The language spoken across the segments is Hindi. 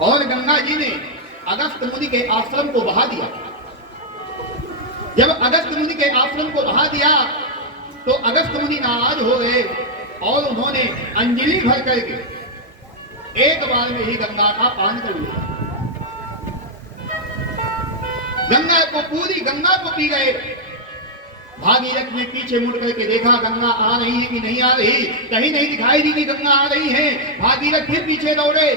और गंगा जी ने अगस्त मुनि के आश्रम को बहा दिया। जब अगस्त मुनि के आश्रम को बहा दिया तो अगस्त मुनि नाराज हो गए और उन्होंने अंजलि भर करके एक बार में ही गंगा का पान कर लिया। पूरी गंगा को पी गए। भागीरथ ने पीछे मुड़ करके देखा गंगा आ रही है कि नहीं आ रही, कहीं नहीं दिखाई दी कि गंगा आ रही है। भागीरथ फिर पीछे दौड़े।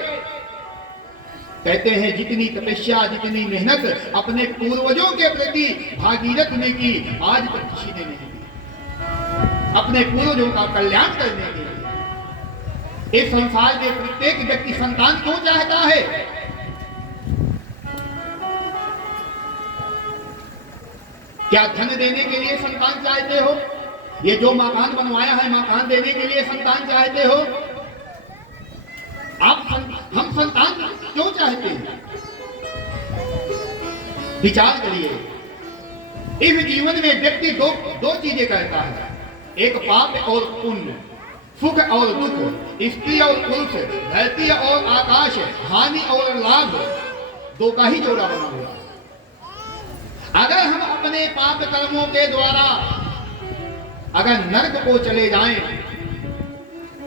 कहते हैं जितनी तपस्या जितनी मेहनत अपने पूर्वजों के प्रति भागीरथ ने की, आज तक किसी ने नहीं की। अपने पूर्वजों का कल्याण करने के लिए इस संसार में प्रत्येक व्यक्ति संतान क्यों चाहता है? क्या धन देने के लिए संतान चाहते हो? ये जो मकान बनवाया है मकान देने के लिए संतान चाहते हो? हम संतान क्यों चाहते हैं? विचार करिए। इस जीवन में व्यक्ति दो चीजें करता है, एक पाप और पुण्य, सुख और दुख, स्त्री और पुरुष, धरती और आकाश, हानि और लाभ, दो का ही जोड़ा बना हुआ। अगर हम अपने पाप कर्मों के द्वारा अगर नरक को चले जाएं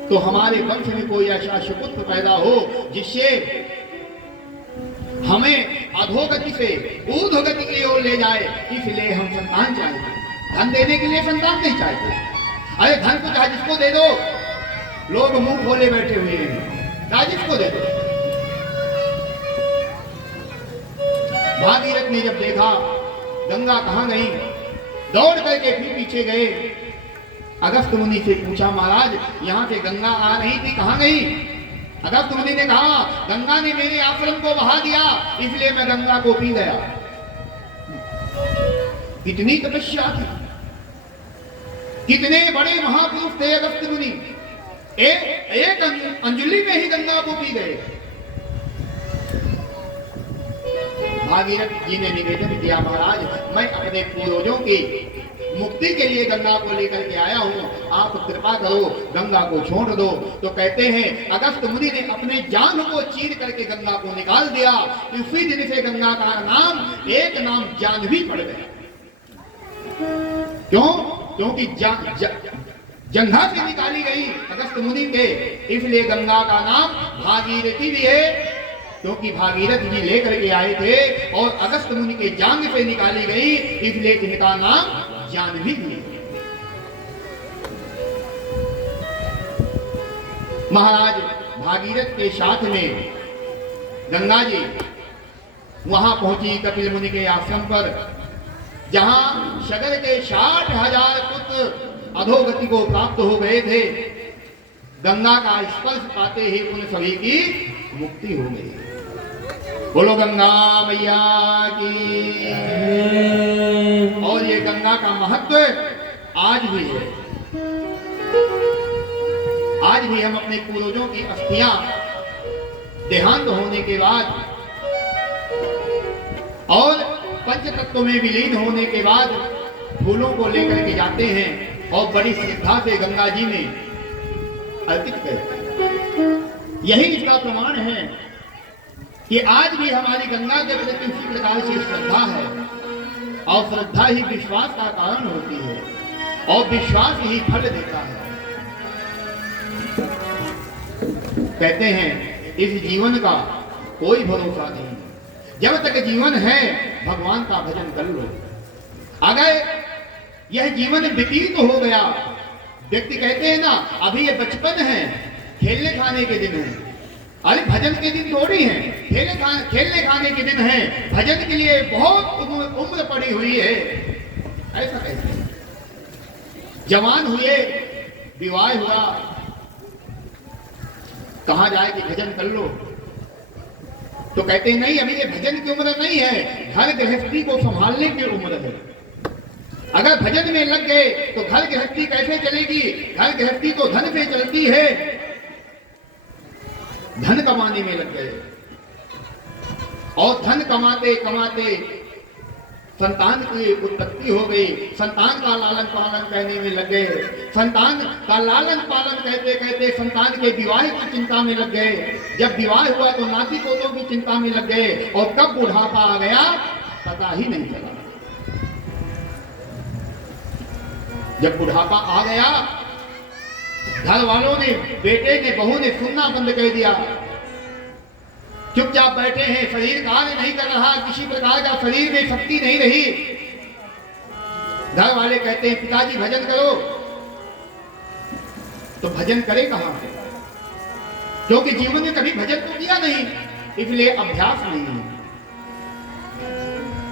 तो हमारे वंश में कोई ऐसा सुपुत्र पैदा हो जिससे हमें अधोगति से ऊर्ध्वगति की ओर ले जाए, इसलिए हम संतान चाहते। धन देने के लिए संतान नहीं चाहते। अरे धन को चाहे जिसको दे दो, लोग मुंह खोले बैठे हुए हैं, चाहे जिसको दे दो। भागीरथ ने जब देखा गंगा कहां गई, दौड़ करके फिर पीछे गए। अगस्त मुनि से पूछा महाराज यहां से गंगा आ रही थी, कहां गई? अगस्त मुनि ने कहा गंगा ने मेरे आश्रम को बहा दिया, इसलिए मैं गंगा को पी गया। कितनी तपस्या थी, कितने बड़े महापुरुष थे अगस्त मुनि। एक अंजलि में ही गंगा को पी गए। भागीरथ जी ने निवेदन किया महाराज मैं अपने पूर्वजों की मुक्ति के लिए गंगा को लेकर के आया हूं, आप कृपा करो गंगा को छोड़ दो। तो कहते हैं अगस्त मुनि ने अपने जांघ को चीर करके गंगा को निकाल दिया। उसी दिन से गंगा का नाम एक नाम जाह्नवी पड़ गया। क्यों? क्योंकि जंघा से निकाली गई अगस्त मुनि के, इसलिए गंगा का नाम भागीरथी भी है, क्योंकि भागीरथ जी लेकर के आए थे और अगस्त मुनि के जांघ से निकाली गई, इसलिए इनका नाम जाह्नवी भी है। महाराज भागीरथ के साथ में गंगा जी वहां पहुंची कपिल मुनि के आश्रम पर, जहां शगर के 60,000 पुत्र अधोगति को प्राप्त हो गए थे। गंगा का स्पर्श पाते ही उन सभी की मुक्ति हो गई। बोलो गंगा मैया की। और ये गंगा का महत्व आज भी है। आज भी हम अपने पूर्वजों की अस्थियां देहांत होने के बाद और पंच तत्वों में विलीन होने के बाद फूलों को लेकर के जाते हैं और बड़ी श्रद्धा से गंगा जी में अर्पित करते हैं। यही इसका प्रमाण है कि आज भी हमारी गंगा के प्रति उसी प्रकार से श्रद्धा है, और श्रद्धा ही विश्वास का कारण होती है और विश्वास ही फल देता है। कहते हैं इस जीवन का कोई भरोसा नहीं, जब तक जीवन है भगवान का भजन कर लो। अगर यह जीवन व्यतीत हो गया, व्यक्ति कहते हैं ना अभी ये बचपन है, खेलने खाने के दिन है। अरे भजन के दिन थोड़ी है, खेलने खाने के दिन है, भजन के लिए बहुत उम्र पड़ी हुई है। ऐसा कैसे? जवान हुए, विवाह हुआ, कहा जाए कि भजन कर लो, तो कहते नहीं अभी ये भजन की उम्र नहीं है, घर गृहस्थी को संभालने की उम्र है। अगर भजन में लग गए तो घर गृहस्थी कैसे चलेगी? घर गृहस्थी तो धन से चलती है, धन कमाने में लग गए और धन कमाते कमाते संतान की उत्पत्ति हो गई, संतान का लालन पालन करने में लग गए, संतान का लालन पालन कहते कहते संतान के विवाह की चिंता में लग गए। जब विवाह हुआ तो नाती पोतों की चिंता में लग गए, और कब बुढ़ापा आ गया पता ही नहीं चला। जब बुढ़ापा आ गया, घर वालों ने, बेटे ने, बहू ने सुनना बंद कर दिया, चुपचाप बैठे हैं, शरीर कार्य नहीं कर रहा, किसी प्रकार का शरीर में शक्ति नहीं रही। घर वाले कहते हैं पिताजी भजन करो, तो भजन करे कहां से, क्योंकि जीवन में कभी भजन तो किया नहीं, इसलिए अभ्यास नहीं है।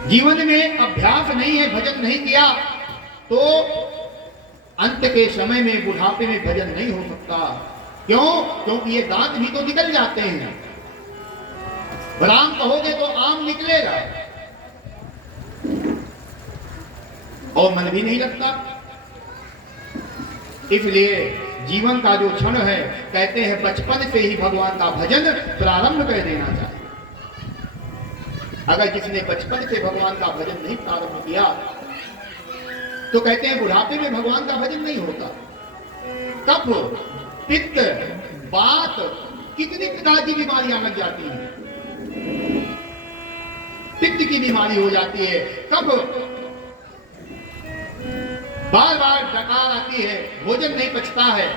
जीवन में अभ्यास नहीं है, भजन नहीं किया, तो अंत के समय में बुढ़ापे में भजन नहीं हो सकता। क्यों? क्योंकि ये दांत भी तो निकल जाते हैं, राम कहोगे तो आम निकलेगा, और मन भी नहीं लगता। इसलिए जीवन का जो क्षण है, कहते हैं बचपन से ही भगवान का भजन प्रारंभ कर देना चाहिए। अगर किसी ने बचपन से भगवान का भजन नहीं प्रारंभ किया, तो कहते हैं बुढ़ापे में भगवान का भजन नहीं होता। कफ, पित्त, बात, कितनी प्रकार की बीमारियां लग जाती हैं। पित्त की बीमारी हो जाती है, कफ, बार बार डकार आती है, भोजन नहीं पचता है,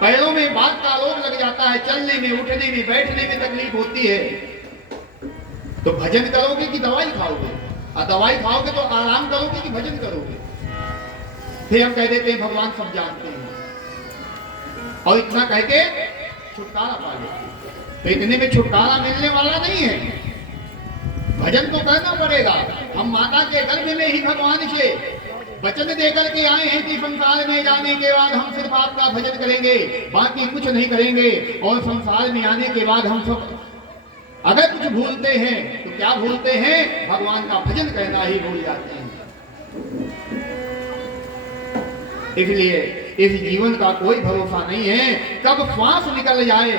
पैरों में बात का रोग लग जाता है, चलने में, उठने में, बैठने में तकलीफ होती है। तो भजन करोगे कि दवाई खाओगे? और दवाई खाओगे तो आराम करोगे कि भजन करोगे? फिर हम कह देते हैं भगवान सब जानते हैं, और इतना कह के छुटकारा पा लेते हैं। तो इतने में छुटकारा मिलने वाला नहीं है, भजन तो करना पड़ेगा। हम माता के गर्भ में ही भगवान से वचन देकर के आए हैं कि संसार में जाने के बाद हम सिर्फ आपका भजन करेंगे, बाकी कुछ नहीं करेंगे। और संसार में आने के बाद हम सब अगर कुछ भूलते हैं तो क्या भूलते हैं? भगवान का भजन करना ही भूल जाते हैं। इसलिए इस जीवन का कोई भरोसा नहीं है, कब श्वास निकल जाए।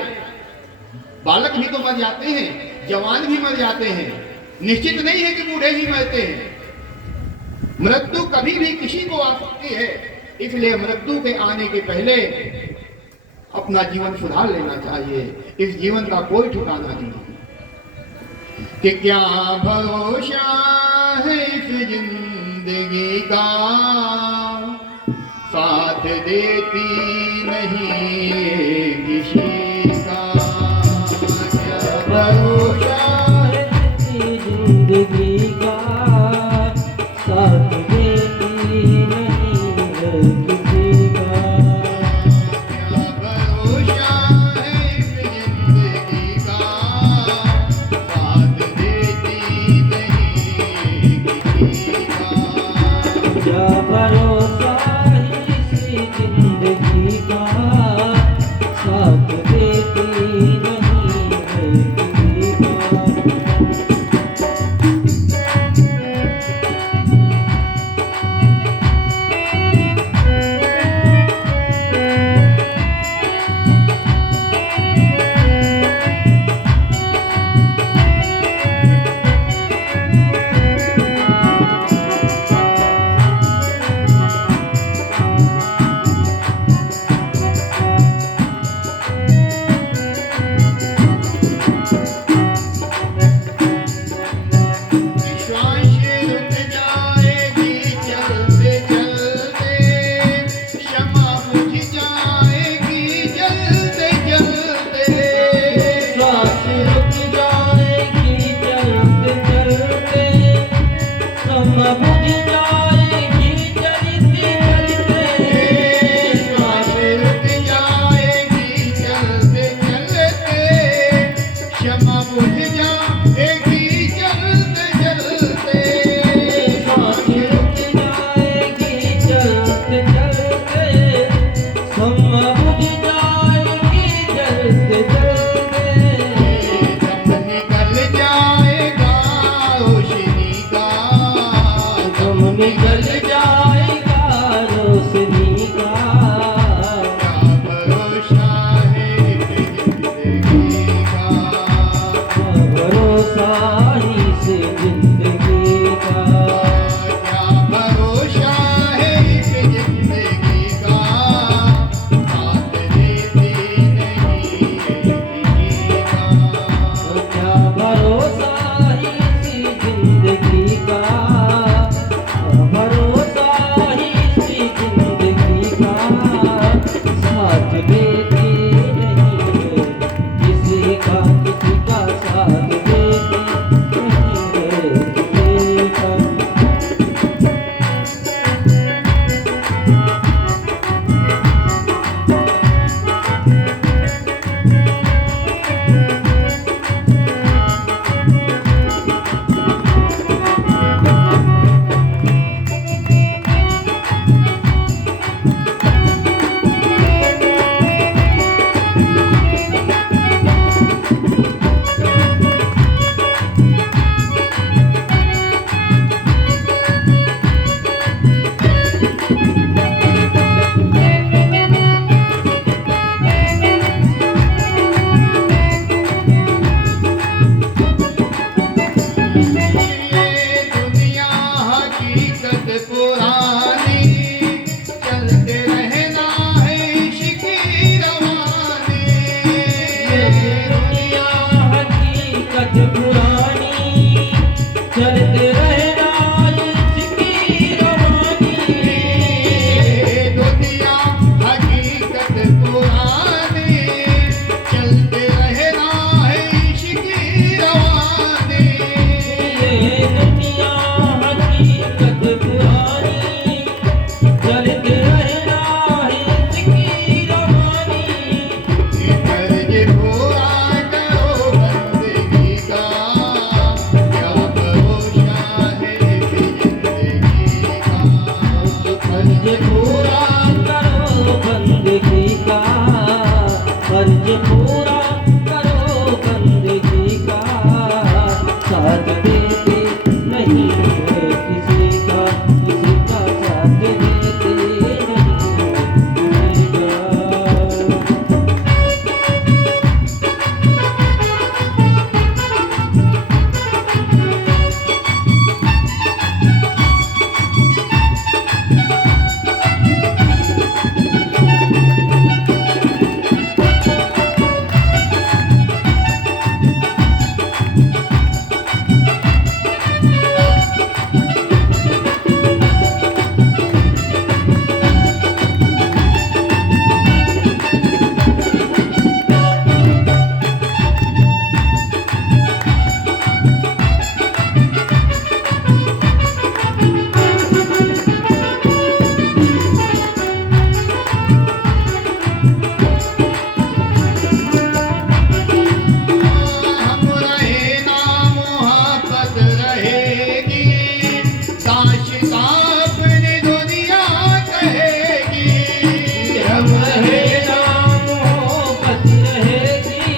बालक भी तो मर जाते हैं, जवान भी मर जाते हैं, निश्चित नहीं है कि बूढ़े ही मरते हैं। मृत्यु कभी भी किसी को आ सकती है, इसलिए मृत्यु के आने के पहले अपना जीवन सुधार लेना चाहिए। इस जीवन का कोई ठिकाना नहीं कि क्या भरोसा है इस जिंदगी का, साथ देती नहीं किसी का। क्या भरोसा जिंदगी का, साथ देती नहीं है किसी का। क्या भरोसा है इस जिंदगी का, साथ देती नहीं किसी का। क्या भरोसा है इस जिंदगी का, साथ देती नहीं है किसी का। दुनिया हकीकत पुरानी, चलते रहना इसकी रवानी। दुनिया हकीकत पुरानी, चलते रहना है इश्क की रवानी। ये दुनिया हकीकत पुरानी, चलते रहना इसकी रवानी। फर्ज पूरा करो बंदगी का, क्या भरोसा है जिंदगी का। फर्ज पूरा करो बंदगी का, फर्ज पूरा करो बंदगी का। साथ देते नहीं है किसी का, किसी का साथ देते नहीं है। हम रहे ना मोहब्बत रहेगी, दाशिका अपनी दुनिया कहेगी। हम रहे रहेगा मोहब्बत रहेगी,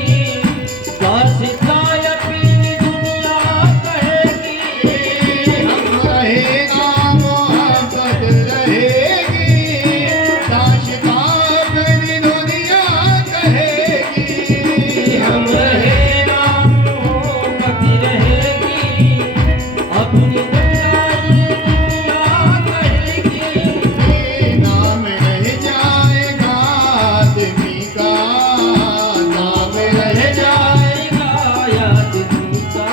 दास्तां अपनी दुनिया कहेगी। हम रहे ना मोहब्बत रहेगी, दाशिका अपनी दुनिया कहेगी। हम रहेगा मोहब्बत रहेगी, अपनी दुनिया कहेगी। नाम रह जाएगा आदमी का, नाम रह जाएगा आदमी का,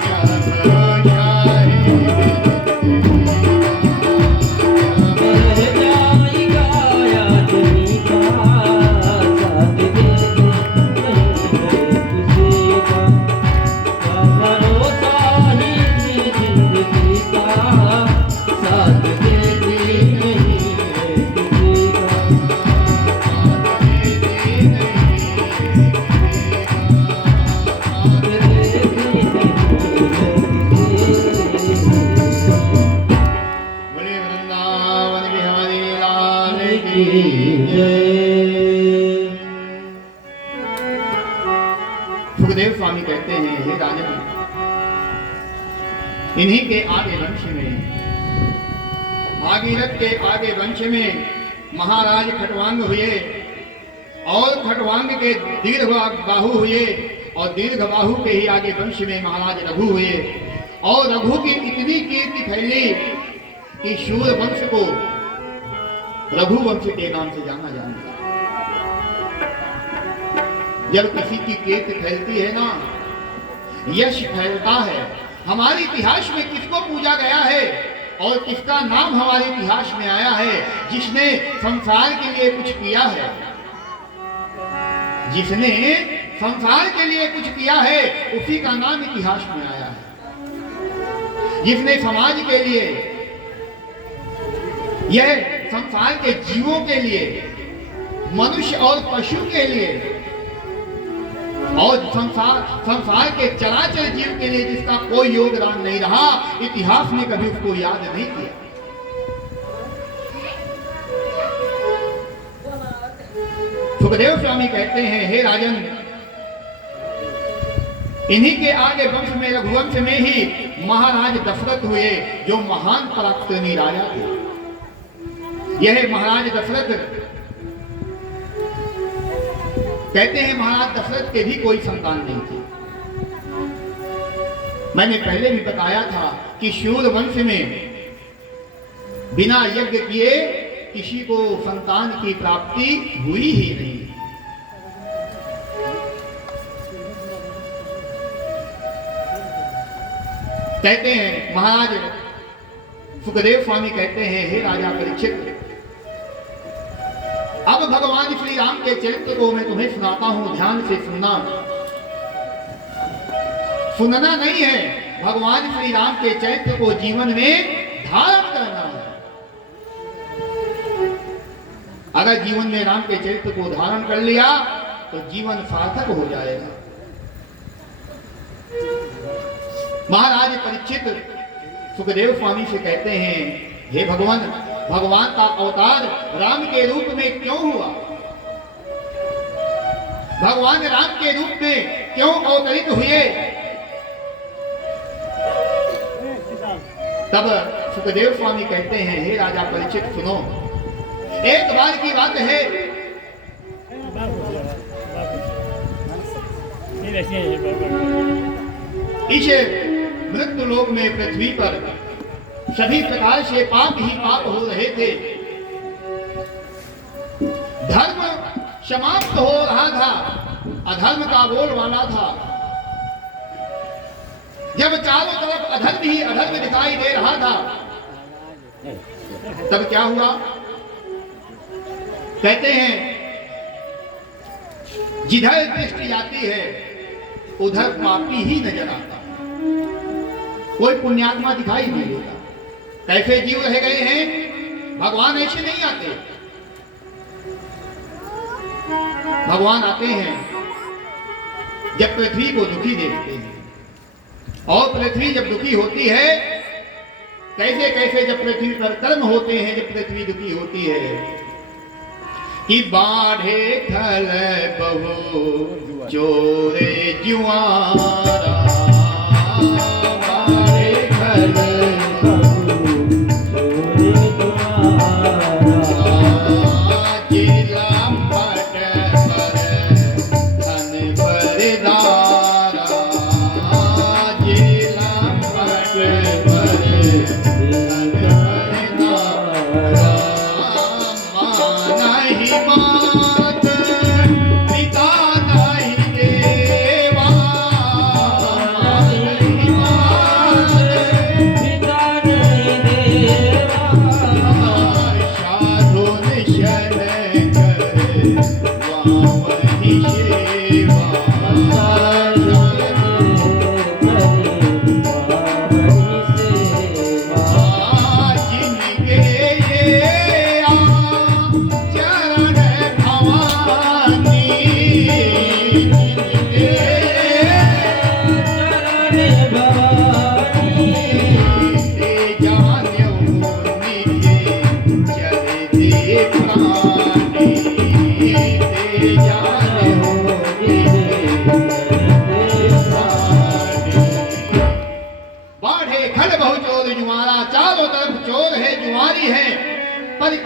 क्या भरोसा है रह जाएगा आदमी का। साथ देते नहीं है किसी का, क्या भरोसा ही जिंदगी का। साथ देते नहीं है किसी का। बोले वृंदावन बिहारी लाल की जय। सुखदेव स्वामी कहते हैं, हे राजन, इन्हीं के आगे वंश में, भागीरथ के आगे वंश में महाराज खटवांग हुए, और खटवांग के दीर्घ बाहु हुए, और दीर्घ बाहु के ही आगे वंश में महाराज रघु हुए, और रघु की इतनी कीर्ति फैली कि शूर वंश को रघुवंश के नाम से जाना जाने लगा। जब किसी की कीर्ति फैलती है ना, यश फैलता है। हमारे इतिहास में किसको पूजा गया है और किसका नाम हमारे इतिहास में आया है? जिसने संसार के लिए कुछ किया है, जिसने संसार के लिए कुछ किया है, उसी का नाम इतिहास में आया है। जिसने समाज के लिए, यह संसार के जीवों के लिए, मनुष्य और पशु के लिए, और संसार के चराचर जीव के लिए जिसका कोई योगदान नहीं रहा, इतिहास ने कभी उसको याद नहीं किया। सुखदेव स्वामी कहते हैं, हे राजन, इन्हीं के आगे वंश में, रघुवंश में ही महाराज दशरथ हुए, जो महान पराक्रमी राजा थे। यह महाराज दशरथ, कहते हैं महाराज दशरथ के भी कोई संतान नहीं थी। मैंने पहले भी बताया था कि शूर वंश में बिना यज्ञ किए किसी को संतान की प्राप्ति हुई ही नहीं। कहते हैं महाराज सुखदेव स्वामी कहते हैं, हे राजा परीक्षित, अब भगवान श्री राम के चरित्र को मैं तुम्हें सुनाता हूं, ध्यान से सुनना। सुनना नहीं है, भगवान श्री राम के चरित्र को जीवन में धारण करना है। अगर जीवन में राम के चरित्र को धारण कर लिया तो जीवन सार्थक हो जाएगा। महाराज परीक्षित सुखदेव स्वामी से कहते हैं, हे भगवान, भगवान का अवतार राम के रूप में क्यों हुआ? भगवान राम के रूप में क्यों अवतरित हुए? तब सुखदेव स्वामी कहते हैं, हे राजा परीक्षित सुनो, एक बार की बात है, इस मृत्यु लोक में पृथ्वी पर सभी प्रकार से पाप ही पाप हो रहे थे। धर्म समाप्त हो रहा था, अधर्म का बोलबाला था। जब चारों तरफ अधर्म ही अधर्म दिखाई दे रहा था, तब क्या हुआ? कहते हैं, जिधर दृष्टि जाती है उधर पापी ही नजर आता, कोई पुण्यात्मा दिखाई नहीं देता। कैसे जीव रह गए हैं? भगवान ऐसे नहीं आते। भगवान आते हैं जब पृथ्वी को दुखी देखते हैं, और पृथ्वी जब दुखी होती है, कैसे कैसे जब पृथ्वी पर कर्म होते हैं, जब पृथ्वी दुखी होती है कि बाढ़े खल बहु चोरे जुआरा, बाढ़े खल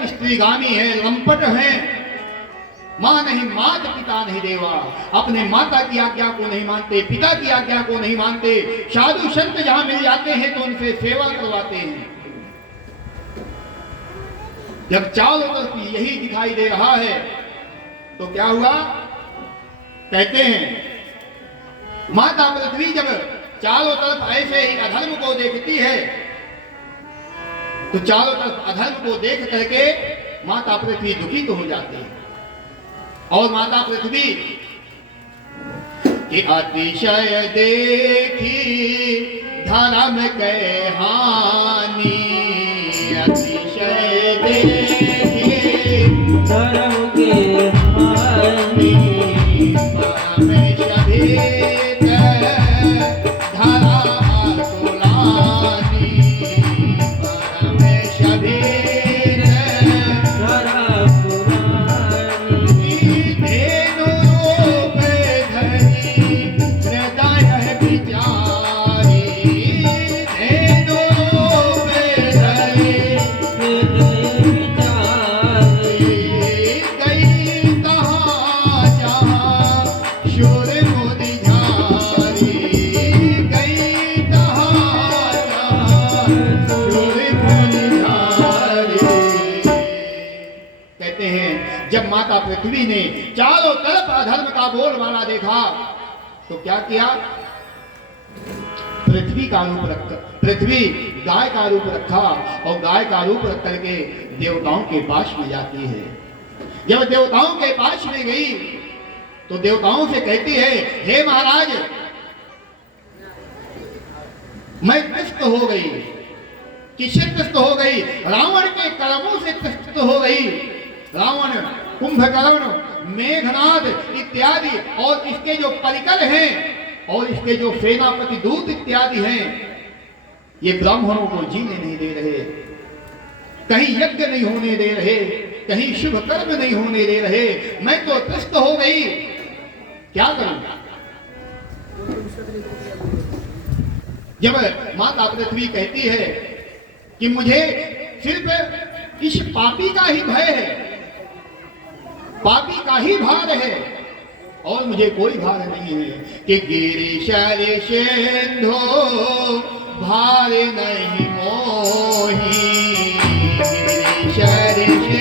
स्त्रीगामी है, लंपट है, मां नहीं, मात पिता नहीं देवा, अपने माता की आज्ञा को नहीं मानते, पिता की आज्ञा को नहीं मानते। साधु संत जहां मिल जाते हैं तो उनसे सेवा करवाते हैं। जब चारों तरफ यही दिखाई दे रहा है तो क्या हुआ? कहते हैं माता पृथ्वी जब चारों तरफ ऐसे ही अधर्म को देखती है तो चारों तरफ अधर्म को देख करके माता पृथ्वी दुखी तो हो जाती है, और माता पृथ्वी कि अतिशय देखी धर्म के हानि, अतिशय देखी धर्म के हानि, परमेश भेद धरा कुलानि, परमेश भेद धरा पुरानी, धेनु रूप धरि हृदय विचारी, धेनु रूप धरि हृदय विचारी, गई कहाँ जहाँ शूर मुनि झारी, गई कहाँ जहाँ शूर मुनि झारी। कहते हैं जब माता पृथ्वी ने चारों तरफ अधर्म का बोलबाला देखा तो क्या किया? पृथ्वी का रूप रखा, पृथ्वी गाय का रूप रखा और गाय का रूप रख करके देवताओं के पास में जाती है। जब देवताओं के पास में गई तो देवताओं से कहती है, हे महाराज, मैं त्रस्त हो गई। किससे त्रस्त हो गई? रावण के कर्मों से त्रस्त हो गई। रावण, कुंभकर्ण, मेघनाद इत्यादि और इसके जो परिकर हैं और इसके जो सेनापति दूत इत्यादि हैं, ये ब्राह्मणों को जीने नहीं दे रहे, कहीं यज्ञ नहीं होने दे रहे, कहीं शुभ कर्म नहीं होने दे रहे। मैं तो त्रस्त हो गई, क्या करूंगा? जब माता पृथ्वी कहती है कि मुझे सिर्फ इस पापी का ही भय है, पापी का ही भार है और मुझे कोई भार नहीं है, कि गिरीश सिंधो भार नहीं मोही, गिरीश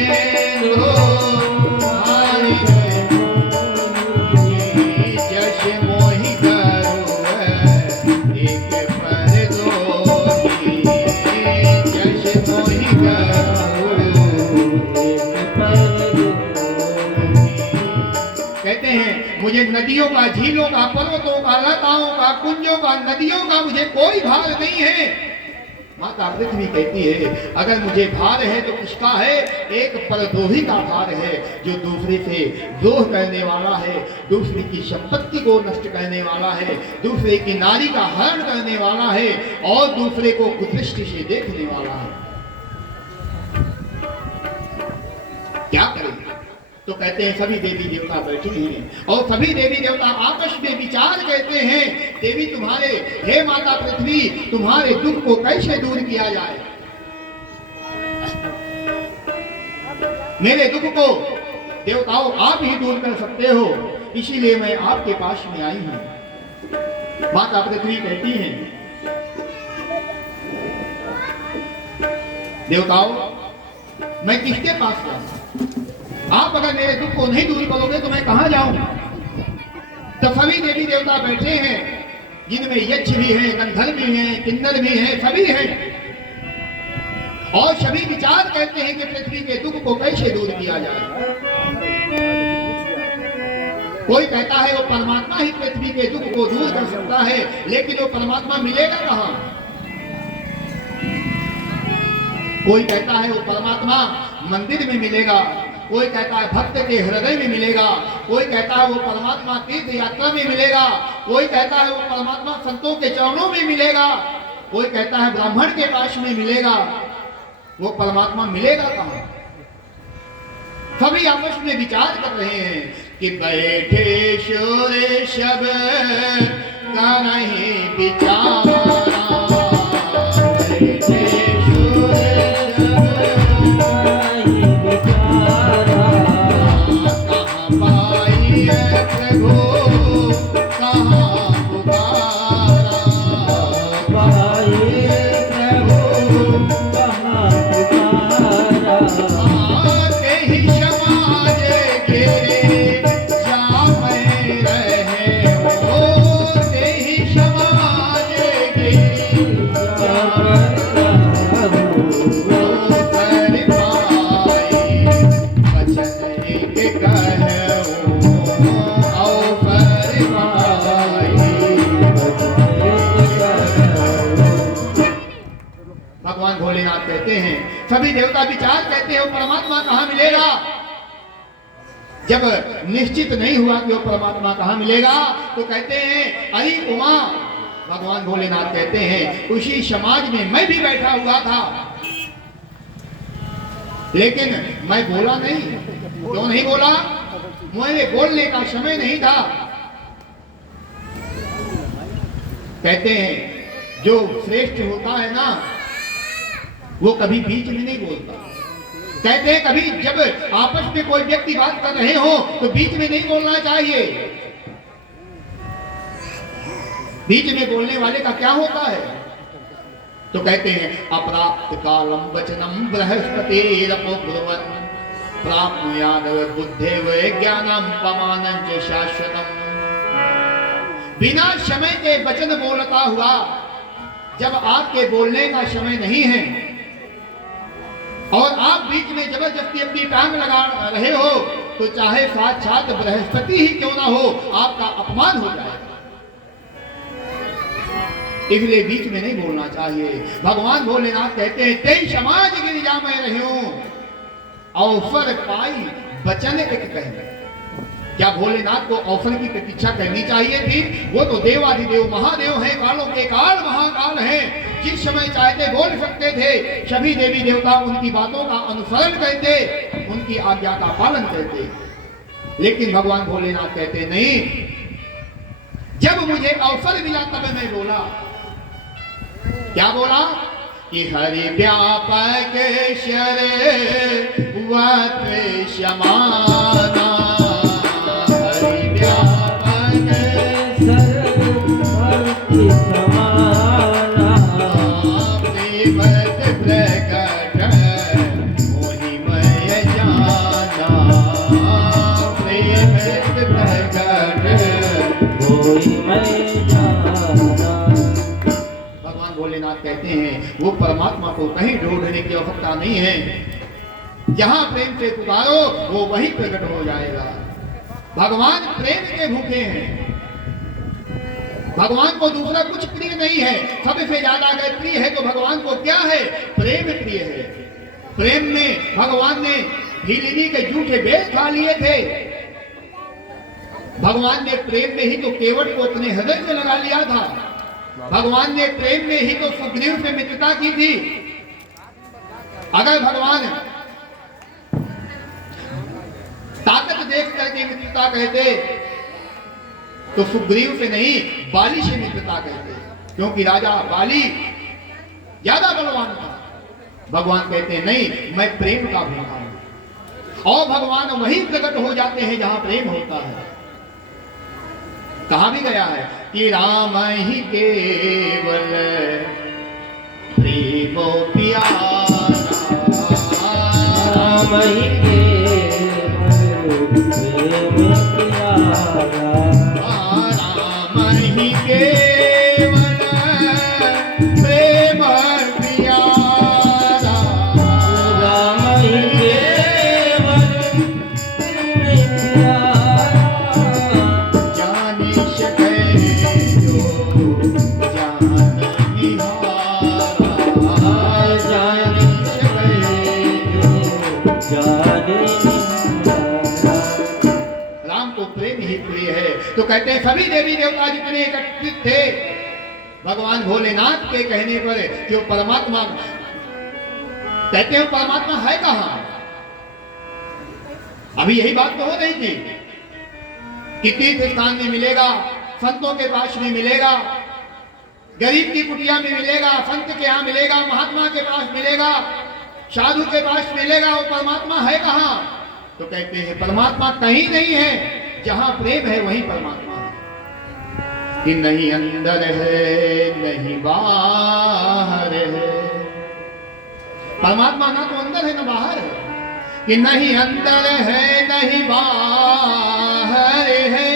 सिंधो भार नहीं मोही, जस मोहि करो एक पर दोही, जस मोहि करो एक पर दोही। कहते हैं मुझे नदियों का, झीलों का, पर्वतों का, लताओं का, कुंजों का, नदियों का मुझे कोई भार नहीं है। माता पृथ्वी कहती है, अगर मुझे भार है तो किसका है? एक परद्रोही का भार है, जो दूसरे से द्रोह करने वाला है, दूसरे की संपत्ति को नष्ट करने वाला है, दूसरे की नारी का हरण करने वाला है और दूसरे को कुदृष्टि से देखने वाला है। क्या करें? तो कहते हैं सभी देवी देवता बैठे हैं और सभी देवी देवता आपस में विचार करते हैं, देवी तुम्हारे, हे माता पृथ्वी, तुम्हारे दुख को कैसे दूर किया जाए? मेरे दुख को देवताओं आप ही दूर कर सकते हो, इसीलिए मैं आपके पास में आई हूं। माता पृथ्वी कहती हैं, देवताओं, मैं किसके पास जाऊं? आप अगर मेरे दुख को नहीं दूर करोगे तो मैं कहां जाऊं? तो सभी देवी देवता बैठे हैं, जिनमें यक्ष भी हैं, गंधर्व भी हैं, किन्नर भी हैं, सभी हैं और सभी विचार करते हैं कि पृथ्वी के दुख को कैसे दूर किया जाए। कोई कहता है वो परमात्मा ही पृथ्वी के दुख को दूर कर सकता है, लेकिन वो परमात्मा मिलेगा कहां? कोई कहता है वो परमात्मा मंदिर में मिलेगा, कोई कहता है भक्त के हृदय में मिलेगा, कोई कहता है वो परमात्मा तीर्थ यात्रा में मिलेगा, कोई कहता है वो परमात्मा संतों के चरणों में मिलेगा, कोई कहता है ब्राह्मण के पास में मिलेगा। वो परमात्मा मिलेगा कहां? सभी आपस में विचार कर रहे हैं कि बैठे शोरे शब का नहीं विचारा, बैठे शोरे कहते हैं, सभी देवता विचार कहते हैं वो परमात्मा कहां मिलेगा? जब निश्चित नहीं हुआ कि वो परमात्मा कहां मिलेगा तो कहते हैं, अरे उमा, भगवान भोलेनाथ कहते हैं उसी समाज में मैं भी बैठा हुआ था, लेकिन मैं बोला नहीं। क्यों नहीं बोला? मुझे बोलने का समय नहीं था। कहते हैं जो श्रेष्ठ होता है ना, वो कभी बीच में नहीं बोलता। कहते हैं कभी जब आपस में कोई व्यक्ति बात कर रहे हो तो बीच में नहीं बोलना चाहिए। बीच में बोलने वाले का क्या होता है? तो कहते हैं अप्राप्त कालम वचनम बृहस्पतिरपोब्रुवन् प्राप्नुयाद बुद्धेव ज्ञानम पमानं च शाश्वतम्। बिना समय के वचन बोलता हुआ जब आपके बोलने का समय नहीं है और आप बीच में जबरदस्ती अपनी टांग लगा रहे हो, तो चाहे साक्षात बृहस्पति ही क्यों ना हो, आपका अपमान हो जाएगा। इसलिए बीच में नहीं बोलना चाहिए। भगवान भोलेनाथ कहते हैं, तेई समाज गिरिजा में रहूं अवसर पाई बचन एक कहने। क्या भोलेनाथ को अवसर की प्रतीक्षा करनी चाहिए थी? वो तो देवाधिदेव महादेव हैं, कालों के काल महाकाल हैं, जिस समय चाहते बोल सकते थे। सभी देवी देवता उनकी बातों का अनुसरण करते, उनकी आज्ञा का पालन करते। लेकिन भगवान भोलेनाथ कहते नहीं, जब मुझे अवसर मिला तब मैं बोला। क्या बोला? कि हरि व्यापक शर वत समाना, हरि व्यापक सर्वभक्ति समाना, प्रेमत प्रकट मोहिमय जाना, प्रेमत प्रकट कोई मैं जाना। भगवान भोलेनाथ कहते हैं, वो परमात्मा को कहीं ढूंढने की आवश्यकता नहीं है। जहां प्रेम से पुकारो वो वहीं प्रकट हो जाएगा। भगवान प्रेम के भूखे हैं। भगवान को दूसरा कुछ प्रिय नहीं है। सबसे ज्यादा अगर प्रिय है तो भगवान को क्या है? प्रेम प्रिय है। प्रेम में भगवान ने हिलिनी के जूठे बेल खा लिए थे। भगवान ने प्रेम में ही तो केवट को अपने हृदय में लगा लिया था। भगवान ने प्रेम में ही तो सुग्रीव से मित्रता की थी। अगर भगवान ताकत देख करके मित्रता कहते तो सुग्रीव से नहीं, बाली से मित्रता कहते, क्योंकि राजा बाली ज्यादा बलवान था। भगवान कहते नहीं, मैं प्रेम का भूखा हूं। और भगवान वहीं प्रकट हो जाते हैं जहां प्रेम होता है। कहा भी गया है कि राम ही केवल प्रेमो प्यारा, राम ही केवल प्रेम प्यारा, राम ही केवल प्रेम प्यारा, राम ही केवल प्रेम प्यारा, जाने सके जो जान निहारा, जाने सके जो जाने राम को प्रेम ही प्रिय है। तो कहते हैं सभी देवी देवता जितने एकत्रित थे भगवान भोलेनाथ के कहने पर कि वो परमात्मा, कहते हैं परमात्मा है कहां? अभी यही बात तो हो रही थी कि तीर्थ स्थान में मिलेगा, संतों के पास में मिलेगा, गरीब की कुटिया में मिलेगा, संत के यहां मिलेगा, महात्मा के पास मिलेगा, साधु के पास मिलेगा। वो परमात्मा है कहां? तो कहते हैं परमात्मा कहीं नहीं है, जहां प्रेम है वहीं परमात्मा है। कि नहीं अंदर है नहीं बाहर है। परमात्मा ना तो अंदर है ना बाहर है। कि नहीं अंदर है नहीं बाहर है,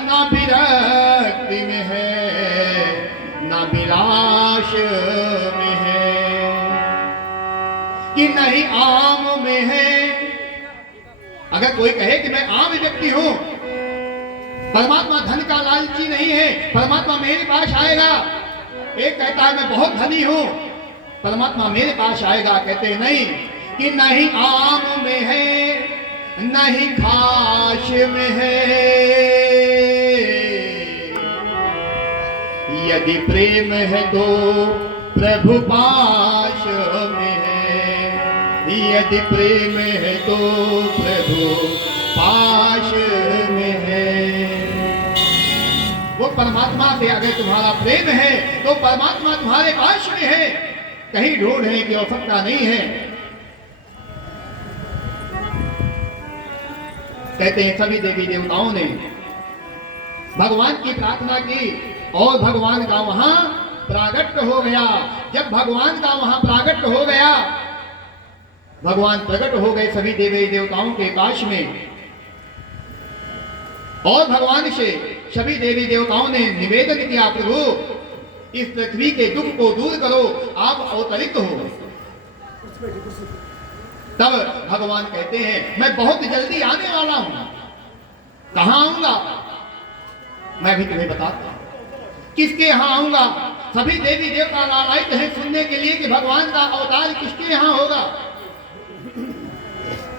ना विरक्ति में है ना विलास में है। कि नहीं आम में है। अगर कोई कहे कि मैं आम व्यक्ति हूं, परमात्मा धन का लालची नहीं है, परमात्मा मेरे पास आएगा। एक कहता है मैं बहुत धनी हूं, परमात्मा मेरे पास आएगा। कहते नहीं कि नहीं आम में है नहीं खास में है। यदि प्रेम है तो प्रभु पाश में है, यदि प्रेम है तो प्रभु पाश में है। वो परमात्मा से अगर तुम्हारा प्रेम है तो परमात्मा तुम्हारे पास में है, कहीं ढूंढने की आवश्यकता नहीं है। कहते हैं सभी देवी देवताओं ने भगवान की प्रार्थना की और भगवान का वहां प्रागट्य हो गया। जब भगवान का वहां प्रागट्य हो गया, भगवान प्रकट हो गए सभी देवी देवताओं के पास में, और भगवान से सभी देवी देवताओं ने निवेदन किया, प्रभु इस पृथ्वी के दुख को दूर करो, आप अवतरित हो। तब भगवान कहते हैं मैं बहुत जल्दी आने वाला हूं। कहां आऊंगा मैं भी तुम्हें बताता हूं। किसके यहां आऊंगा? सभी देवी देवता लालायित हैं सुनने के लिए कि भगवान का अवतार किसके यहां होगा।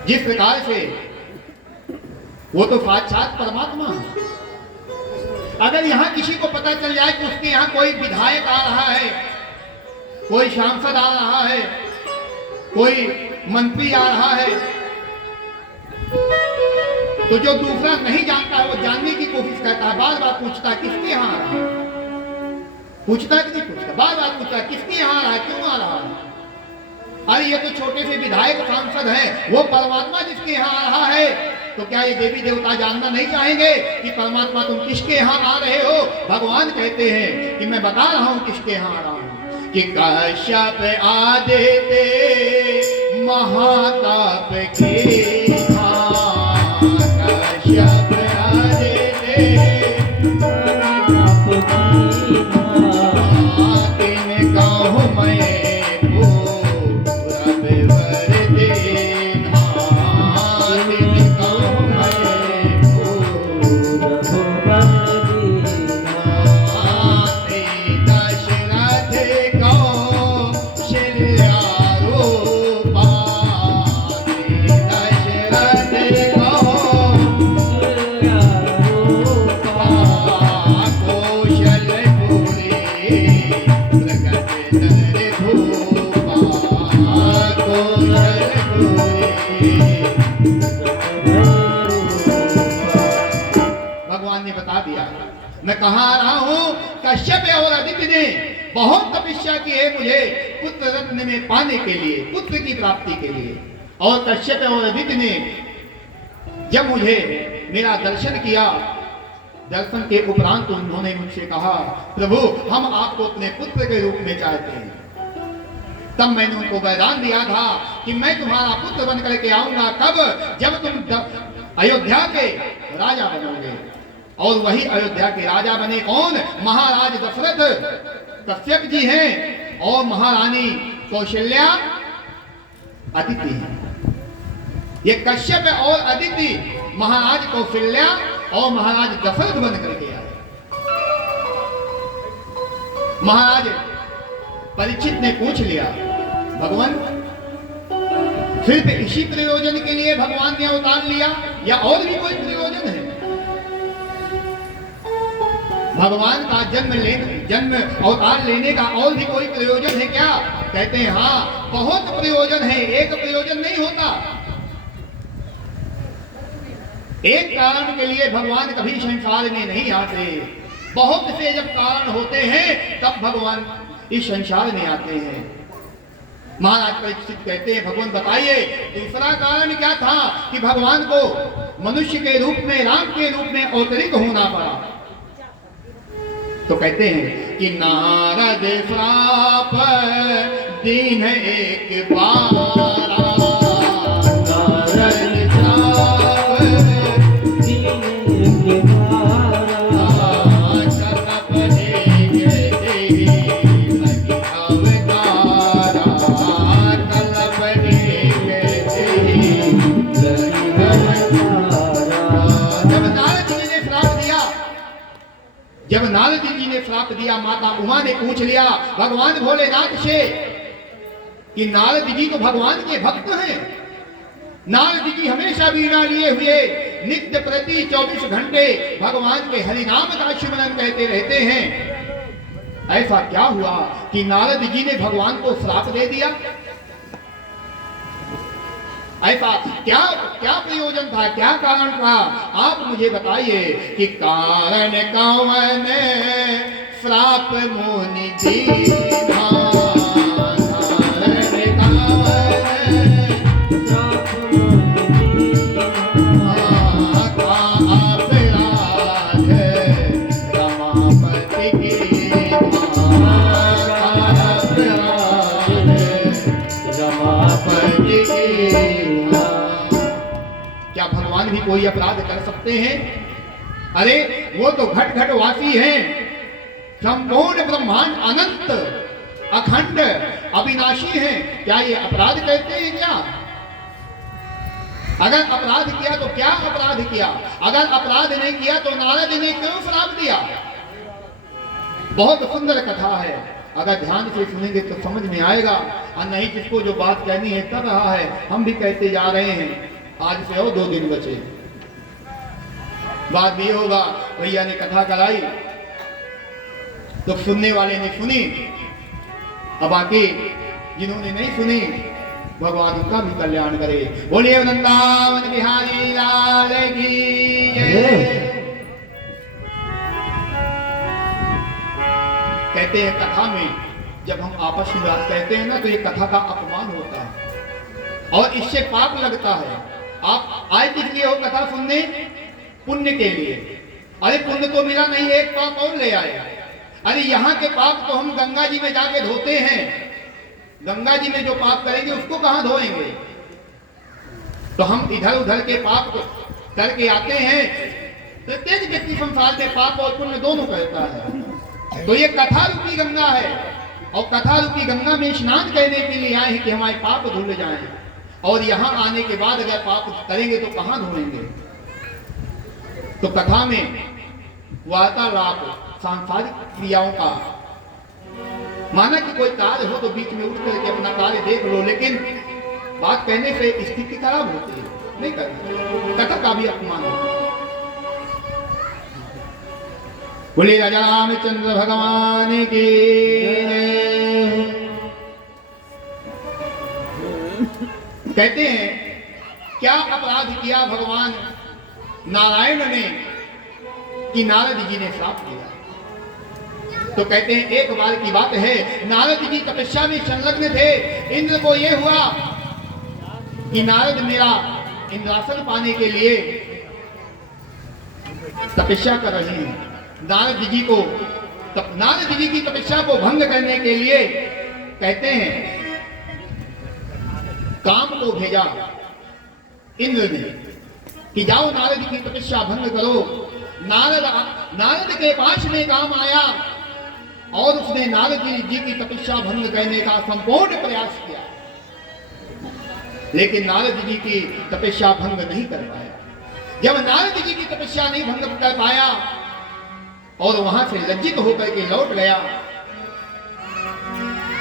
जिस प्रकार से वो तो साक्षात परमात्मा है। अगर यहां किसी को पता चल जाए कि उसके यहां कोई विधायक आ रहा है, कोई सांसद आ रहा है, कोई मंत्री आ रहा है, तो जो दूसरा नहीं जानता है वो जानने की कोशिश करता है, बार बार पूछता है किसके यहां आ रहा है। पूछता है कि नहीं पूछता, बार बार पूछता है किसके यहां आ रहा है, क्यों आ रहा है। अरे ये तो छोटे से विधायक सांसद है, वो परमात्मा जिसके यहाँ आ रहा है, तो क्या ये देवी देवता जानना नहीं चाहेंगे कि परमात्मा तुम किसके यहाँ आ रहे हो। भगवान कहते हैं कि मैं बता रहा हूं किसके यहाँ आ रहा हूं, कि कश्यप आदित्य महाताप के कश्यप आदित्य तीन गाँव में मैं कहां आ रहा हूं। कश्यप और आदित्य ने बहुत तपस्या की है मुझे पुत्र रत्न में पाने के लिए, पुत्र की प्राप्ति के लिए। और कश्यप और आदित्य ने जब मुझे मेरा दर्शन किया, दर्शन के उपरांत उन्होंने मुझसे कहा प्रभु हम आपको अपने पुत्र के रूप में चाहते हैं। तब मैंने उनको वरदान दिया था कि मैं तुम्हारा पुत्र बन करके आऊंगा। कब? जब तुम अयोध्या के राजा बनोगे। और वही अयोध्या के राजा बने कौन? महाराज दशरथ कश्यप जी हैं और महारानी कौशल्या अदिति हैं। ये कश्यप और अदिति महाराज कौशल्या और महाराज दशरथ बन करके आए। महाराज परीक्षित ने पूछ लिया भगवान सिर्फ इसी प्रयोजन के लिए भगवान ने अवतार लिया या और भी कोई प्रयोजन है? भगवान का जन्म अवतार लेने का और भी कोई प्रयोजन है क्या? कहते हैं हाँ बहुत प्रयोजन है, एक प्रयोजन नहीं होता। एक कारण के लिए भगवान कभी संसार में नहीं आते, बहुत से जब कारण होते हैं तब भगवान इस संसार में आते हैं। महाराज परीक्षित कहते हैं भगवान बताइए दूसरा कारण क्या था कि भगवान को मनुष्य के रूप में, राम के रूप में अवतरित होना पड़ा। तो कहते हैं कि नारद श्राप दीन एक बार, नारद श्राप दीन एक बार, कलप देगे लगी अवतारा, कलप देगे लगी अवतारा। जब नारद जी ने श्राप दिया, माता उमा ने पूछ लिया भगवान भोलेनाथ से कि नारद जी तो भगवान के भक्त हैं, नारद जी हमेशा वीणा लिए हुए नित्य प्रति 24 घंटे भगवान के हरिनाम का सुमरन कहते रहते हैं। ऐसा क्या हुआ कि नारद जी ने भगवान को श्राप दे दिया? ऐसा क्या क्या प्रयोजन था, क्या कारण था? आप मुझे बताइए कि कारण कौन श्राप मुनि दीना, क्या भगवान भी कोई अपराध कर सकते हैं? अरे वो तो घट घट वासी हैं, संपूर्ण ब्रह्मांड अनंत अखंड अविनाशी है, क्या ये अपराध कहते हैं क्या? अगर अपराध किया तो क्या अपराध किया? अगर अपराध नहीं किया तो नारद ने क्यों श्राप दिया? बहुत सुंदर कथा है, अगर ध्यान से सुनेंगे तो समझ में आएगा, और नहीं जिसको जो बात कहनी है कर रहा है, हम भी कहते जा रहे हैं। आज से और 2 दिन बचे, बात भी होगा। भैया ने कथा कराई तो सुनने वाले ने सुनी, अब बाकी जिन्होंने नहीं सुनी भगवान उनका भी कल्याण करे। बोलिए वृंदावन बिहारी लाल की जय। कहते हैं कथा में जब हम आपस में बात कहते हैं ना तो ये कथा का अपमान होता है और इससे पाप लगता है। आप आए किस लिए हो कथा सुनने? पुण्य के लिए। अरे पुण्य तो मिला नहीं, एक पाप और ले आए। अरे यहाँ के पाप तो हम गंगा जी में जाके धोते हैं, गंगा जी में जो पाप करेंगे उसको कहां धोएंगे? तो हम इधर उधर के पाप करके आते हैं। प्रत्येक व्यक्ति संसार में पाप और पुण्य दोनों करता है। तो ये कथा रूपी गंगा है, और कथा रूपी गंगा में स्नान करने के लिए आए हैं कि हमारे पाप धुल जाएं। और यहाँ आने के बाद अगर पाप करेंगे तो कहां धोएंगे? तो कथा में वार्तालाप सांसारिक क्रियाओं का, माना कि कोई कार्य हो तो बीच में उठ करके अपना कार्य देख लो, लेकिन बात कहने से स्थिति खराब होती है, नहीं करना। कथा का भी अपमान होता है। बोले राजा रामचंद्र भगवान की कहते हैं क्या अपराध किया भगवान नारायण ने कि नारद जी ने श्राप दिया? तो कहते हैं एक बार की बात है, नारद जी तपस्या में संलग्न थे। इंद्र को यह हुआ कि नारद मेरा इंद्रासन पाने के लिए तपस्या कर रहे हैं। नारद जी की तपस्या को भंग करने के लिए कहते हैं काम को भेजा इंद्र ने कि जाओ नारद की तपस्या भंग करो। नारद के पास में काम आया और उसने नारद जी की तपस्या भंग करने का संपूर्ण प्रयास किया, लेकिन नारद जी की तपस्या भंग नहीं कर पाया। जब नारद जी की तपस्या नहीं भंग कर पाया और वहां से लज्जित होकर के लौट गया,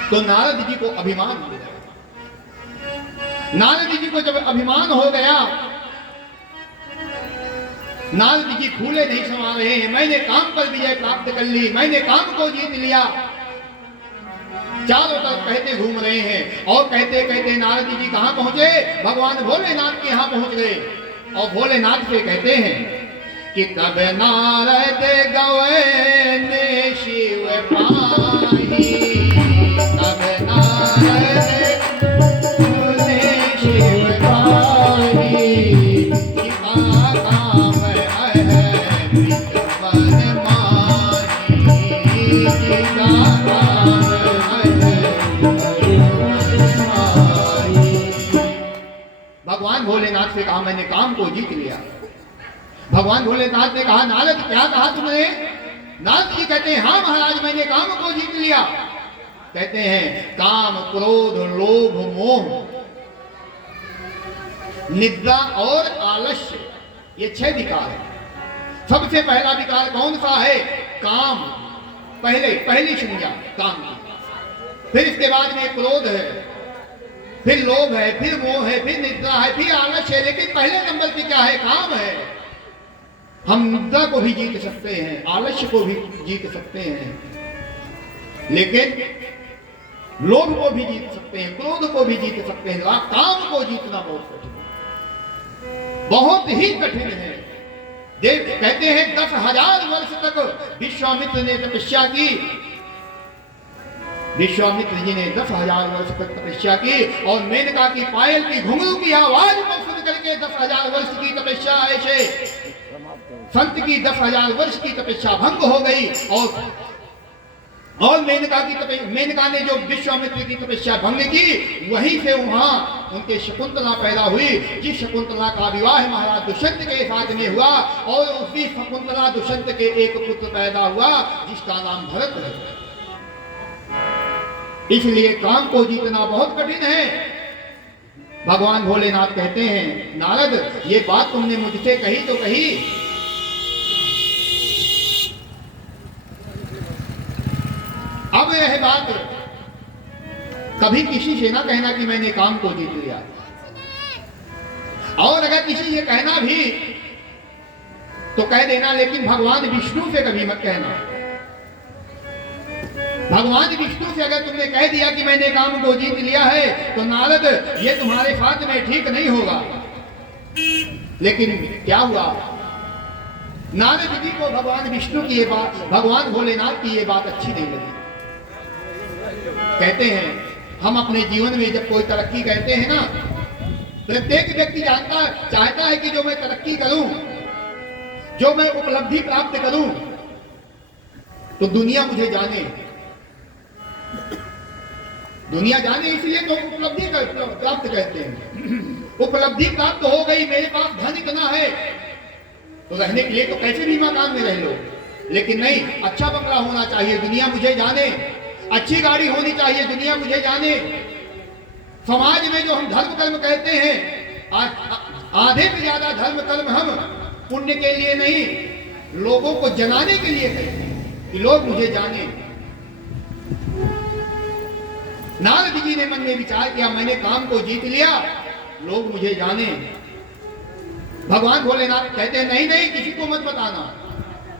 तो नारद जी को अभिमान हो गया। नारद जी को जब अभिमान हो गया, नारद जी फूले नहीं समा रहे हैं, मैंने काम पर विजय प्राप्त कर ली, मैंने काम को जीत लिया, चारों तरफ कहते घूम रहे हैं। और कहते कहते नारद जी कहां पहुंचे? भगवान भोलेनाथ के यहां पहुंच गए। और भोलेनाथ से कहते हैं कि तब नारद गए ने शिव पाही, तब नारद ने शिव पाही, भगवान भोलेनाथ से कहा मैंने काम को जीत लिया। भगवान भोलेनाथ ने कहा नारद क्या कहा तुमने? नारद जी कहते हैं हाँ महाराज मैंने काम को जीत लिया। कहते हैं काम क्रोध लोभ मोह निद्रा और आलस्य, ये 6 विकार है। सबसे पहला विकार कौन सा है? काम। पहली संज्ञा काम की। फिर इसके बाद में क्रोध है, फिर लोभ है, फिर मोह है, फिर निद्रा है, फिर आलस्य है। लेकिन पहले नंबर पे क्या है? काम है। हम निद्रा को भी जीत सकते हैं, आलस्य को भी जीत सकते हैं, लेकिन लोभ को भी जीत सकते हैं, क्रोध को भी जीत सकते हैं। काम को जीतना बहुत कठिन है, बहुत ही कठिन है। कहते हैं 10,000 वर्ष तक विश्वामित्र ने तपस्या की। विश्वामित्र जी ने 10,000 वर्ष तक तपस्या की और मेनका की पायल की घुंघरू की आवाज को सुन करके 10,000 वर्ष की तपस्या ऐसे संत की 10,000 वर्ष की तपस्या भंग हो गई। और और मेनका ने जो विश्वामित्र की तपस्या भंग की, वहीं से वहां उनके शकुंतला पैदा हुई, जिस शकुंतला का विवाह महाराज दुष्यंत के साथ में हुआ, और उसी शकुंतला दुष्यंत के एक पुत्र पैदा हुआ जिसका नाम भरत है। इसलिए काम को जीतना बहुत कठिन है। भगवान भोलेनाथ कहते हैं, नारद ये बात तुमने मुझसे कही तो कही, अब यह बात कभी किसी से ना कहना कि मैंने काम को जीत लिया, और अगर किसी से कहना भी तो कह देना, लेकिन भगवान विष्णु से कभी मत कहना। भगवान विष्णु से अगर तुमने कह दिया कि मैंने काम को जीत लिया है, तो नारद ये तुम्हारे साथ में ठीक नहीं होगा। लेकिन क्या हुआ, नारद जी को भगवान विष्णु की ये बात, भगवान भोलेनाथ की ये बात अच्छी नहीं लगी। कहते हैं, हम अपने जीवन में जब कोई तरक्की कहते हैं ना, प्रत्येक व्यक्ति चाहता है कि जो मैं तरक्की करूं, जो मैं उपलब्धि प्राप्त करूं, तो दुनिया मुझे जाने। दुनिया जाने इसलिए तो उपलब्धि प्राप्त कहते हैं। उपलब्धि प्राप्त हो गई, मेरे पास धन इतना है, तो रहने के लिए तो कैसे भी मकान में रह लो, लेकिन नहीं, अच्छा बंगला होना चाहिए, दुनिया मुझे जाने। अच्छी गाड़ी होनी चाहिए, दुनिया मुझे जाने। समाज में जो हम धर्म कर्म कहते हैं, आधे से ज्यादा धर्म कर्म हम पुण्य के लिए नहीं, लोगों को जनाने के लिए कहते हैं कि लोग मुझे जाने। नारद जी ने मन में विचार किया, मैंने काम को जीत लिया, लोग मुझे जाने। भगवान भोलेनाथ कहते हैं, नहीं नहीं, किसी को मत बताना।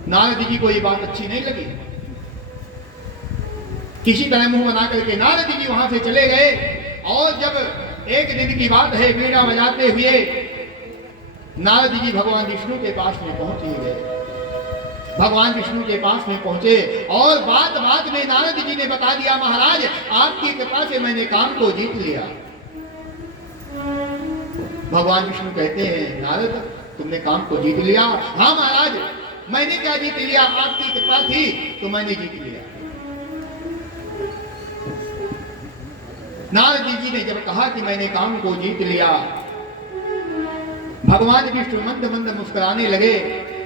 नारद जी को ये बात अच्छी नहीं लगी। किसी तरह मुंह बना करके नारद जी वहां से चले गए, और जब एक दिन की बात है, वीणा बजाते हुए नारद जी भगवान विष्णु के पास में पहुंच गए। भगवान विष्णु के पास में पहुंचे, और बात बात में नारद जी ने बता दिया, महाराज आपकी कृपा से मैंने काम को जीत लिया। भगवान विष्णु कहते हैं, नारद तुमने काम को जीत लिया? हाँ महाराज, मैंने क्या जीत लिया, आपकी कृपा थी तो मैंने जीत लिया। नारद जी ने जब कहा कि मैंने काम को जीत लिया, भगवान विष्णु मंद मंद मुस्कुराने लगे।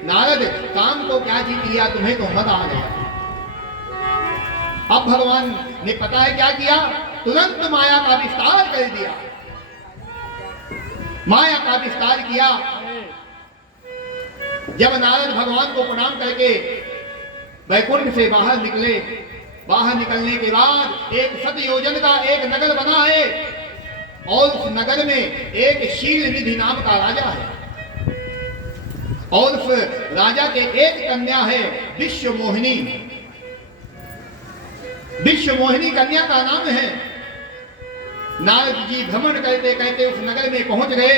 नारद, काम को क्या जीत लिया, तुम्हें तो मत आ गया। अब भगवान ने पता है क्या किया, तुरंत माया का विस्तार कर दिया। माया का विस्तार किया। जब नारद भगवान को प्रणाम करके वैकुंठ से बाहर निकले, बाहर निकलने के बाद एक 7 योजन का एक नगर बना है, और उस नगर में एक शील निधि नाम का राजा है, और उस राजा के एक कन्या है विश्व मोहिनी। विश्व मोहिनी कन्या का नाम है। नारद जी भ्रमण करते करते उस नगर में पहुंच गए।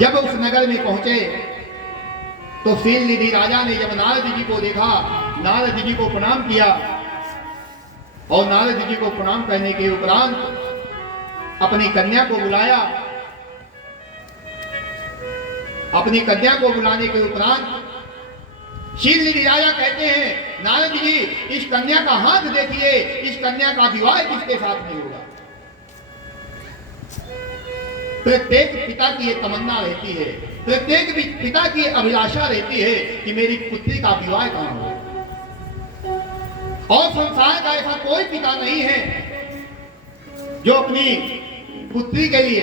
जब उस नगर में पहुंचे तो शील निधि राजा ने जब नारद जी को देखा, नारद जी को प्रणाम किया, और नारद जी को प्रणाम करने के उपरांत अपनी कन्या को बुलाया। अपनी कन्या को बुलाने के उपरांत शील निधि राजा कहते हैं, नारद जी इस कन्या का हाथ देखिए, इस कन्या का विवाह किसके साथ में होगा। प्रत्येक पिता की ये तमन्ना रहती है, प्रत्येक पिता की अभिलाषा रहती है कि मेरी पुत्री का विवाह कहां हो। और संसार का ऐसा कोई पिता नहीं है जो अपनी पुत्री के लिए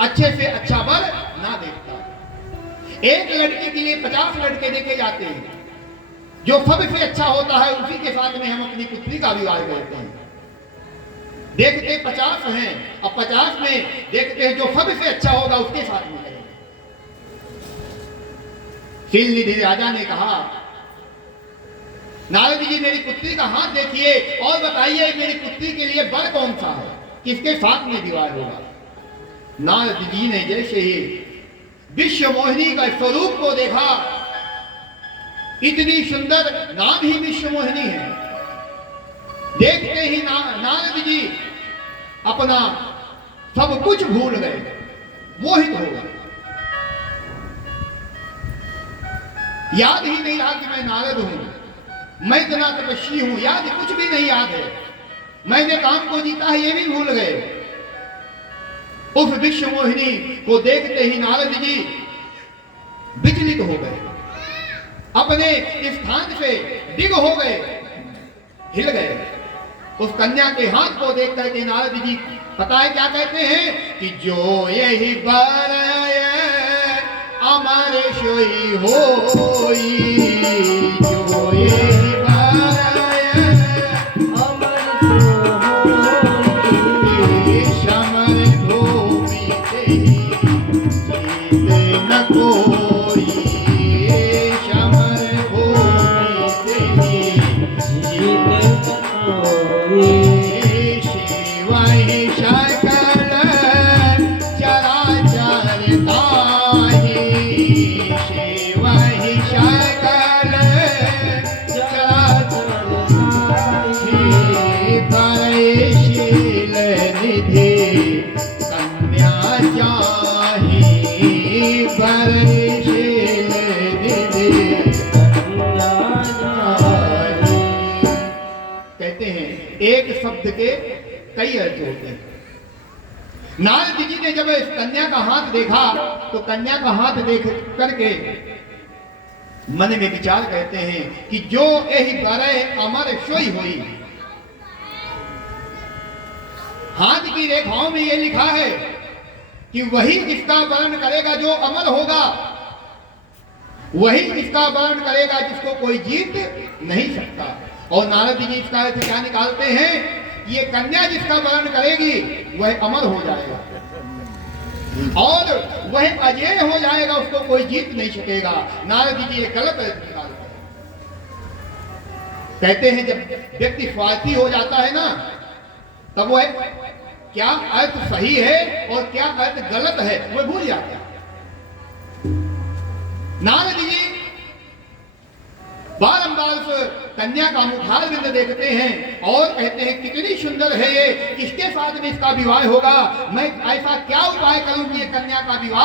अच्छे से अच्छा वर ना देखता। एक लड़की के लिए 50 लड़के देखे जाते हैं, जो सबसे अच्छा होता है उसी के साथ में हम अपनी पुत्री का विवाह करते हैं। देखते 50 हैं, अब 50 में देखते हैं जो सबसे अच्छा होगा उसके साथ में करेंगे। शील निधि राजा ने कहा, नारद जी मेरी पुत्री का हाथ देखिए और बताइए मेरी पुत्री के लिए वर कौन सा है, किसके साथ में विवाह होगा। नारद जी ने जैसे ही विश्व मोहिनी का स्वरूप को देखा, इतनी सुंदर, नाम ही विश्व मोहिनी है, देखते ही नारद जी अपना सब कुछ भूल गए, मोहित हो गए। याद ही नहीं रहा कि मैं नारद हूं। मैं इतना तपस्वी हूं, याद कुछ भी नहीं याद है, मैंने काम को जीता है ये भी भूल गए। उस विश्व मोहिनी को देखते ही नारद जी विचलित हो गए, अपने स्थान से डिग हो गए, हिल गए। उस कन्या के हाथ को देख करके नारद जी पता है क्या कहते हैं कि जो यही बरय अमर सोई होई, जो यही बरय अमर सोई, समर भूमि तेहि जीते न कोई, समर भूमि तेहि जीत कोई। शिवहि सकल चराचर ताहि, शिवहि सकल चराचर ताहि, परशील निधि कन्या चाहि, परशील निधि कन्या जाहि। कहते हैं एक शब्द के कई अर्थ होते हैं। नारद जी ने जब इस कन्या का हाथ देखा तो कन्या का हाथ देख करके मन में विचार करते हैं कि जो यही बरय अमर सोई हुई। हाथ की रेखाओं में यह लिखा है कि वही इसका वर्ण करेगा जो अमर होगा, वही इसका वर्ण करेगा जिसको कोई जीत नहीं सकता। और नारद जी इसका अर्थ क्या निकालते हैं, ये कन्या जिसका वर्ण करेगी वह अमर हो जाएगा और वह अजेय हो जाएगा, उसको कोई जीत नहीं सकेगा। नारद जी ये गलत अर्थ निकालते हैं। कहते हैं जब व्यक्ति स्वार्थी हो जाता है ना, तब वह क्या अर्थ सही है और क्या अर्थ गलत है वह भूल जाता है। नारद जी बारंबार उस कन्या का मुखार बिंद देखते हैं और कहते हैं कितनी सुंदर है ये, किसके साथ में इसका विवाह होगा, मैं ऐसा क्या उपाय करूं कि ये कन्या का विवाह